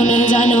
কেমন জানো